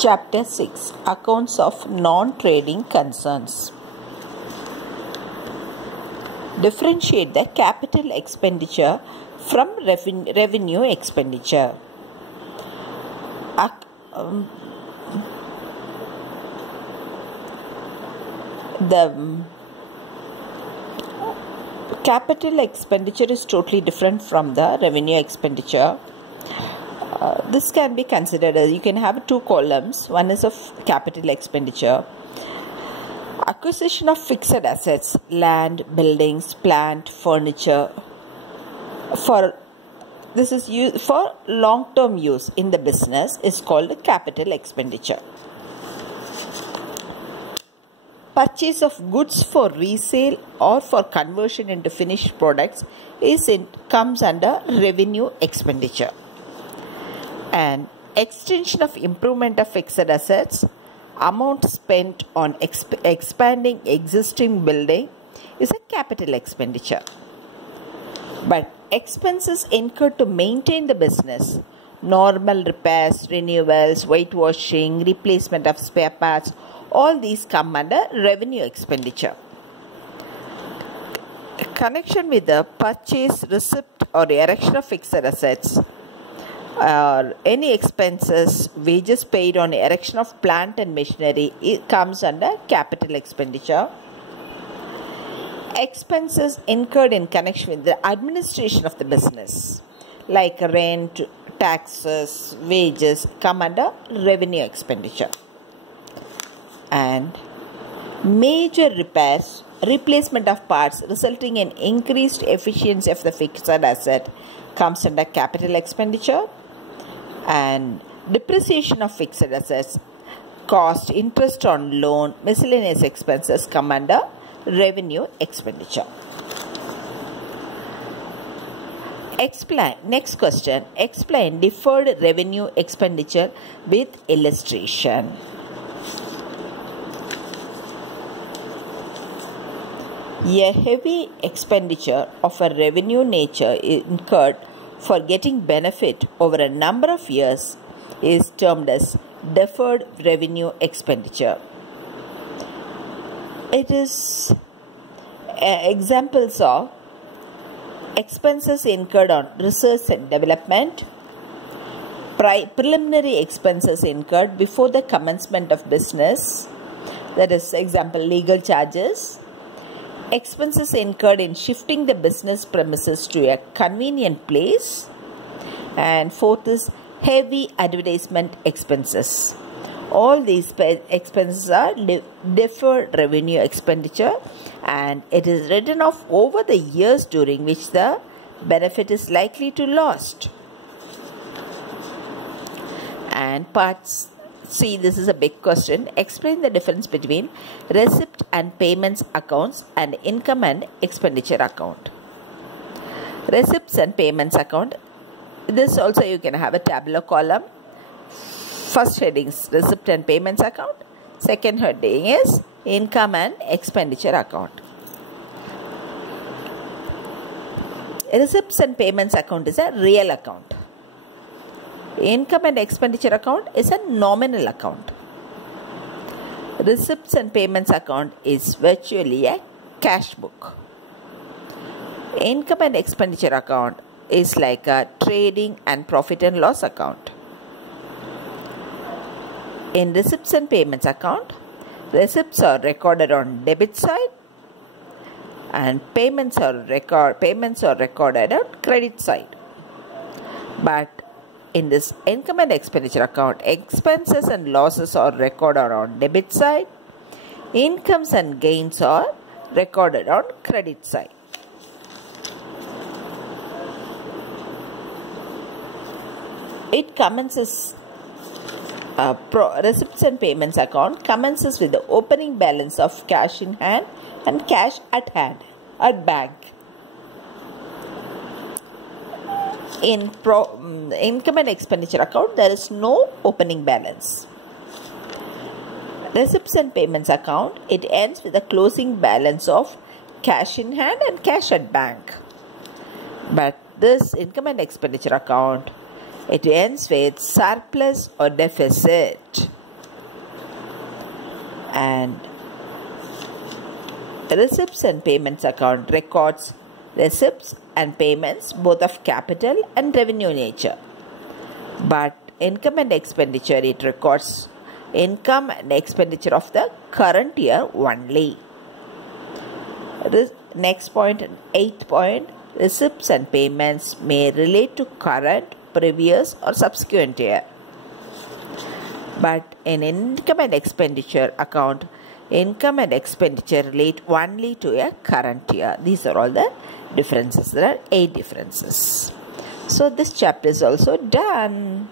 Chapter 6 Accounts of Non-Trading Concerns. Differentiate the capital expenditure from revenue expenditure. The capital expenditure is totally different from the revenue expenditure. This can be considered as you can have two columns. One is of capital expenditure. Acquisition of fixed assets, land, buildings, plant, furniture. This is used for long-term use in the business is called capital expenditure. Purchase of goods for resale or for conversion into finished products comes under revenue expenditure. And extension of improvement of fixed assets, amount spent on expanding existing building is a capital expenditure. But expenses incurred to maintain the business, normal repairs, renewals, whitewashing, replacement of spare parts, all these come under revenue expenditure. Connection with the purchase, receipt or erection of fixed assets, or any expenses, wages paid on erection of plant and machinery, it comes under capital expenditure. Expenses incurred in connection with the administration of the business, like rent, taxes, wages, come under revenue expenditure. And major repairs, replacement of parts resulting in increased efficiency of the fixed asset comes under capital expenditure. And depreciation of fixed assets, cost, interest on loan, miscellaneous expenses come under revenue expenditure. Next question. Explain deferred revenue expenditure with illustration. A heavy expenditure of a revenue nature incurred for getting benefit over a number of years is termed as deferred revenue expenditure. It is examples of expenses incurred on research and development, preliminary expenses incurred before the commencement of business, that is example legal charges, expenses incurred in shifting the business premises to a convenient place, and fourth is heavy advertisement expenses. All these expenses are deferred revenue expenditure, and it is written off over the years during which the benefit is likely to lost. And parts C, this is a big question. Explain the difference between receipt and payments accounts and income and expenditure account. Receipts and payments account. This also you can have a tabular column. First heading is receipt and payments account. Second heading is income and expenditure account. Receipts and payments account is a real account. Income and expenditure account is a nominal account. Receipts and payments account is virtually a cash book. Income and expenditure account is like a trading and profit and loss account. In receipts and payments account, receipts are recorded on debit side and payments are recorded on credit side. But in this income and expenditure account, expenses and losses are recorded on debit side. Incomes and gains are recorded on credit side. It commences, receipts and payments account commences with the opening balance of cash in hand and cash at hand at bank. In income and expenditure account, there is no opening balance. Receipts and payments account, it ends with a closing balance of cash in hand and cash at bank. But this income and expenditure account, it ends with surplus or deficit. And receipts and payments account records receipts and payments both of capital and revenue nature. But income and expenditure, it records income and expenditure of the current year only. Next point, 8th point, receipts and payments may relate to current, previous or subsequent year. But in income and expenditure account, income and expenditure relate only to a current year. These are all the differences. There are 8 differences. So this chapter is also done.